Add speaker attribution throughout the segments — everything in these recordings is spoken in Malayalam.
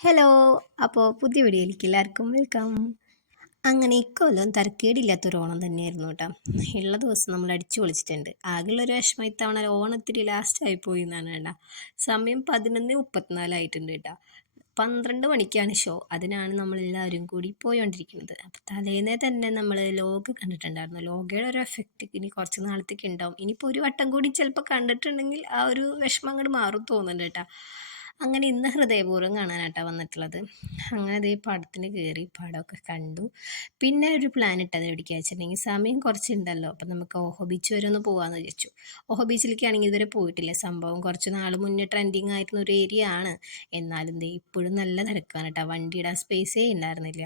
Speaker 1: ഹലോ അപ്പോൾ പുതിയ വീഡിയോയിലേക്ക് എല്ലാവർക്കും വെൽക്കം അങ്ങനെ ഇക്കൊല്ലം തരക്കേടില്ലാത്തൊരു ഓണം തന്നെയായിരുന്നു കേട്ടോ. ഉള്ള ദിവസം നമ്മൾ അടിച്ചു പൊളിച്ചിട്ടുണ്ട്. ആകെയുള്ളൊരു വിഷമം ഇത്തവണ ഓണത്തിരി ലാസ്റ്റ് ആയിപ്പോയി എന്നാണ് കേട്ടോ. സമയം പതിനൊന്ന് മുപ്പത്തിനാലായിട്ടുണ്ട് കേട്ടോ. പന്ത്രണ്ട് മണിക്കാണ് ഷോ അതിനാണ് നമ്മളെല്ലാവരും കൂടി പോയിക്കൊണ്ടിരിക്കുന്നത് അപ്പോൾ തലേന്നേ തന്നെ നമ്മൾ ലോഗ് കണ്ടിട്ടുണ്ടായിരുന്നു. ലോഗയുടെ ഒരു എഫക്റ്റ് ഇനി കുറച്ച് നാളത്തേക്ക് ഉണ്ടാവും. ഇനിയിപ്പോൾ ഒരു വട്ടം കൂടി ചിലപ്പോൾ കണ്ടിട്ടുണ്ടെങ്കിൽ ആ ഒരു വിഷമം അങ്ങോട്ട് മാറും തോന്നുന്നുണ്ട് കേട്ടോ. അങ്ങനെ ഇന്ന് ഹൃദയപൂർവം കാണാനായിട്ടാണ് വന്നിട്ടുള്ളത്. അങ്ങനെ അതേ പടത്തിന് കയറി പടമൊക്കെ കണ്ടു. പിന്നെ ഒരു പ്ലാൻ ഇട്ടത് എവിടേക്ക് വെച്ചിട്ടുണ്ടെങ്കിൽ സമയം കുറച്ചുണ്ടല്ലോ. അപ്പം നമുക്ക് ഓഹോ ബീച്ച് വരെ ഒന്ന് പോകാമെന്ന് വിചാരിച്ചു. ഓഹോ ബീച്ചിലേക്കാണെങ്കിൽ ഇതുവരെ പോയിട്ടില്ല. സംഭവം കുറച്ച് നാൾ മുന്നേ ട്രെൻഡിങ് ആയിരുന്ന ഒരു ഏരിയ ആണ്. എന്നാലും ദേ ഇപ്പോഴും നല്ല തിരക്കാണ് കേട്ടോ വണ്ടി സ്പേസേ ഉണ്ടായിരുന്നില്ല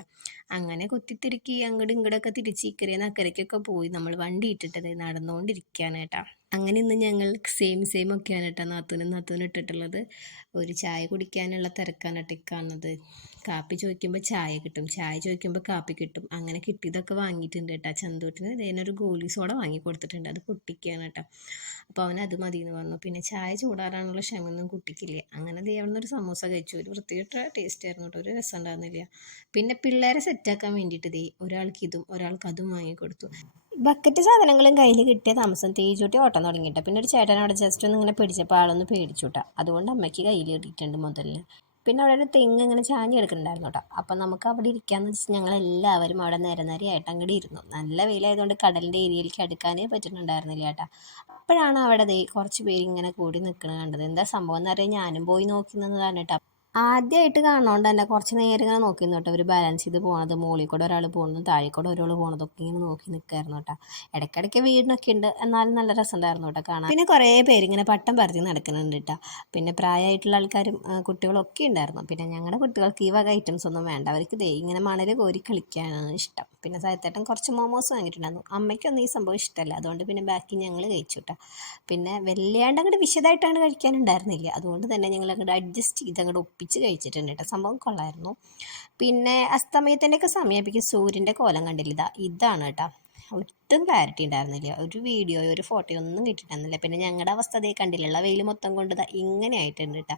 Speaker 1: അങ്ങനെ കുത്തിത്തിരുക്കി അങ്ങോട്ടും ഇങ്ങോട്ടൊക്കെ തിരിച്ച് ഇക്കരയിൽ അക്കരയ്ക്കൊക്കെ പോയി നമ്മൾ വണ്ടി ഇട്ടിട്ടത് നടന്നുകൊണ്ടിരിക്കുകയാണ് കേട്ടോ അങ്ങനെ ഇന്ന് ഞങ്ങൾ സെയിം സെയിം ഒക്കെയാണ് കേട്ടോ നാത്തൂനും നാത്തൂനും ഇട്ടിട്ടുള്ളത്. ഒരു ചായ കുടിക്കാനുള്ള തിരക്കാണ് കേട്ടോ കാണുന്നത്. കാപ്പി ചോദിക്കുമ്പോൾ ചായ കിട്ടും. ചായ ചോദിക്കുമ്പോൾ കാപ്പി കിട്ടും. അങ്ങനെ കിട്ടിയതൊക്കെ വാങ്ങിയിട്ടുണ്ട് കേട്ടോ ചന്തൂട്ടിന് ഇതിനൊരു ഗോലി സോഡ വാങ്ങി കൊടുത്തിട്ടുണ്ട്. അത് പൊട്ടിക്കുകയാണ് കേട്ടോ. അപ്പോൾ അവൻ അത് മതി എന്ന് പറഞ്ഞു. പിന്നെ ചായ ചൂടാറാനുള്ള ക്ഷമയൊന്നും കുട്ടിക്കില്ല. അങ്ങനെ ദേ ഒരു സമൂസ കഴിച്ചു. ഒരു വൃത്തികെട്ട ടേസ്റ്റ് ആയിരുന്നു കേട്ടോ. ഒരു രസം ഉണ്ടായിരുന്നില്ല. പിന്നെ പിള്ളേരെ സെറ്റാക്കാൻ വേണ്ടിയിട്ട് ദേ ഒരാൾക്ക് ഇതും ഒരാൾക്ക് അതും വാങ്ങി കൊടുത്തു. ബക്കറ്റ് സാധനങ്ങളും കയ്യിൽ കിട്ടിയ താമസം തേജൂട്ടി ഓട്ടം തുടങ്ങിയിട്ട് പിന്നെ ഒരു ചേട്ടൻ അവിടെ ജസ്റ്റ് ഒന്ന് ഇങ്ങനെ പിടിച്ചപ്പോൾ ആളൊന്ന് പേടിച്ചുട്ടാ അതുകൊണ്ട് അമ്മയ്ക്ക് കയ്യിൽ കിട്ടിയിട്ടുണ്ട് മുതലിന്. പിന്നെ അവിടെ ഒരു തെങ്ങ് ഇങ്ങനെ ചാഞ്ഞ് കിടക്കുന്നുണ്ടായിരുന്നു കേട്ടോ. അപ്പം നമുക്ക് അവിടെ ഇരിക്കാന്ന് വെച്ചാൽ ഞങ്ങൾ എല്ലാവരും അവിടെ നേരെ നേരെയായിട്ട് അങ്ങോട്ട് ഇരുന്നു. നല്ല വെയിലായതുകൊണ്ട് കടലിന്റെ ഏരിയയിലേക്ക് അടുക്കാനേ പറ്റുന്നുണ്ടായിരുന്നില്ല കേട്ടോ. അപ്പോഴാണ് അവിടെ കുറച്ച് പേര് ഇങ്ങനെ കൂടി നിൽക്കുന്നത് കണ്ടത്. എന്താ സംഭവം എന്ന് അറിയാൻ ഞാനും പോയി നോക്കി നിന്നതാണ് കേട്ടോ. ആദ്യമായിട്ട് കാണുന്നതുകൊണ്ട് തന്നെ കുറച്ച് നേരം ഇങ്ങനെ നോക്കി കേട്ടോ. ഒരു ബാലൻസ് ചെയ്ത് പോണത് മുകളിൽ കൂടെ ഒരാൾ പോകുന്നതും താഴെ കൂടെ ഒരാൾ പോണതൊക്കെ ഇങ്ങനെ നോക്കി നിൽക്കായിരുന്നു കേട്ടോ. ഇടയ്ക്കിടയ്ക്ക് വീടിനൊക്കെ ഉണ്ട്. എന്നാലും നല്ല രസമുണ്ടായിരുന്നു കേട്ടോ കാണാൻ. പിന്നെ കുറേ പേര് ഇങ്ങനെ പട്ടം പരത്തി നടക്കുന്നുണ്ട് കേട്ടോ. പിന്നെ പ്രായമായിട്ടുള്ള ആൾക്കാരും കുട്ടികളൊക്കെ ഉണ്ടായിരുന്നു. പിന്നെ ഞങ്ങളുടെ കുട്ടികൾക്ക് ഈ വക ഐറ്റംസ് ഒന്നും വേണ്ട. അവർക്ക് ദേ ഇങ്ങനെ മണൽ കോരി കളിക്കാനാണ് ഇഷ്ടം. പിന്നെ സായത്തേട്ടൻ കുറച്ച് മോമോസ് വാങ്ങിയിട്ടുണ്ടായിരുന്നു. അമ്മയ്ക്കൊന്നും ഈ സംഭവം ഇഷ്ടമല്ല. അതുകൊണ്ട് പിന്നെ ബാക്കി ഞങ്ങൾ കഴിച്ചു കേട്ടോ പിന്നെ വല്ലാണ്ട് അങ്ങോട്ട് വിശദമായിട്ടാണ് കഴിക്കാനുണ്ടായിരുന്നില്ല. അതുകൊണ്ട് തന്നെ ഞങ്ങൾ അങ്ങോട്ട് അഡ്ജസ്റ്റ് ചെയ്ത് അങ്ങോട്ട് ഒപ്പിച്ച് കഴിച്ചിട്ടുണ്ട് കേട്ടോ സംഭവം കൊള്ളായിരുന്നു. പിന്നെ അസ്തമയത്തിന്റെയൊക്കെ സമയപ്പിക്കും സൂര്യന്റെ കോലം കണ്ടില്ല? ഇതാ ഇതാണ് കേട്ടോ ഒട്ടും ക്ലാരിറ്റി ഉണ്ടായിരുന്നില്ല. ഒരു വീഡിയോയോ ഒരു ഫോട്ടോയോ ഒന്നും കിട്ടിയിട്ടുണ്ടായിരുന്നില്ല പിന്നെ ഞങ്ങളുടെ അവസ്ഥ അതേ കണ്ടില്ല? വെയിൽ മൊത്തം കൊണ്ട് ഇങ്ങനെ ആയിട്ടുണ്ട് കേട്ടോ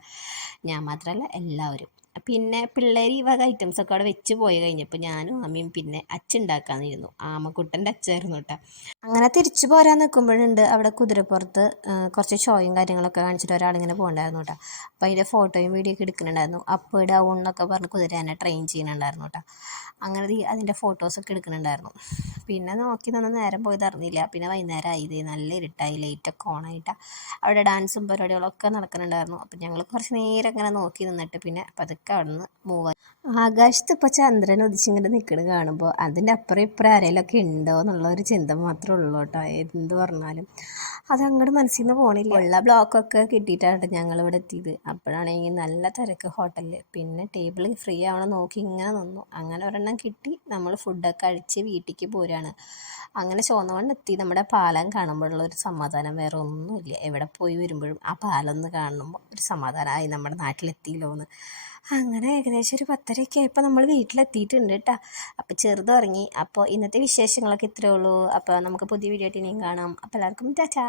Speaker 1: ഞാൻ മാത്രമല്ല എല്ലാവരും. പിന്നെ പിള്ളേർ ഈ വക ഐറ്റംസ് ഒക്കെ അവിടെ വെച്ച് പോയി കഴിഞ്ഞപ്പോൾ ഞാനും അമ്മയും പിന്നെ അച്ഛണ്ടാക്കാന്നിരുന്നു ആമക്കുട്ടന്റെ അച്ഛായിരുന്നു കേട്ടോ അങ്ങനെ തിരിച്ചു പോരാൻ നിൽക്കുമ്പോഴുണ്ട് അവിടെ കുതിരപ്പുറത്ത് കുറച്ച് ഷോയും കാര്യങ്ങളൊക്കെ കാണിച്ചിട്ട് ഒരാളിങ്ങനെ പോകണ്ടായിരുന്നു കേട്ടോ അപ്പോൾ അതിന്റെ ഫോട്ടോയും വീഡിയോ ഒക്കെ എടുക്കുന്നുണ്ടായിരുന്നു. അപ്പോൾ ഡൗൺ എന്നൊക്കെ പറഞ്ഞ് കുതിരേനെ ട്രെയിൻ ചെയ്യുന്നുണ്ടായിരുന്നു കേട്ടോ അങ്ങനെ അതിന്റെ ഫോട്ടോസൊക്കെ എടുക്കുന്നുണ്ടായിരുന്നു. പിന്നെ നോക്കി നിന്ന് നേരം പോയി അറിഞ്ഞില്ല. പിന്നെ വൈകുന്നേരം ആയി നല്ല ഇരുട്ടായി ലൈറ്റൊക്കെ ഓണായിട്ടാണ് അവിടെ ഡാൻസും പരിപാടികളൊക്കെ നടക്കുന്നുണ്ടായിരുന്നു. അപ്പം ഞങ്ങൾ കുറച്ച് നേരം അങ്ങനെ നോക്കി നിന്നിട്ട് പിന്നെ പതുക്കെ നിന്ന് മൂവ് ആകാശത്ത് ഇപ്പോൾ ചന്ദ്രൻ ഉദിച്ചിങ്ങനെ നിൽക്കുന്നത് കാണുമ്പോൾ അതിന്റെ അപ്പുറം ഇപ്പുറം ആരെങ്കിലുമൊക്കെ ഉണ്ടോ എന്നുള്ള ഒരു ചിന്ത മാത്രമേ ഉള്ളൂ കേട്ടോ. എന്ത് പറഞ്ഞാലും. അത് അങ്ങോട്ട് മനസ്സിൽ നിന്ന് പോകണില്ല ഉള്ള ബ്ലോക്കൊക്കെ കിട്ടിയിട്ടാണ് ഞങ്ങൾ ഇവിടെ എത്തിയത്. അപ്പോഴാണെങ്കിൽ നല്ല തിരക്ക് ഹോട്ടലിൽ പിന്നെ ടേബിൾ ഫ്രീ ആവണം നോക്കി ഇങ്ങനെ നിന്നു. അങ്ങനെ ഒരെണ്ണം കിട്ടി. നമ്മൾ ഫുഡൊക്കെ കഴിച്ച് വീട്ടിലേക്ക് പോരാണ്. അങ്ങനെ ചോന്നവണ്ണം എത്തി. നമ്മുടെ പാലം കാണുമ്പോഴുള്ള ഒരു സമാധാനം വേറെ ഒന്നുമില്ല. എവിടെ പോയി വരുമ്പോഴും ആ പാലം ഒന്ന് കാണുമ്പോൾ ഒരു സമാധാനമായി നമ്മുടെ നാട്ടിലെത്തിയില്ലോ എന്ന് അങ്ങനെ ഏകദേശം ഒരു പത്തരയൊക്കെ ആയപ്പോൾ നമ്മൾ വീട്ടിലെത്തിയിട്ടുണ്ട് കേട്ടോ അപ്പോൾ ചെറുതുറങ്ങി. അപ്പോൾ ഇന്നത്തെ വിശേഷങ്ങളൊക്കെ ഇത്രയേ ഉള്ളൂ. അപ്പോൾ നമുക്ക് പുതിയ വീഡിയോ ആയിട്ട് ഇനിയും കാണാം. അപ്പോൾ എല്ലാവർക്കും ചാച്ചാ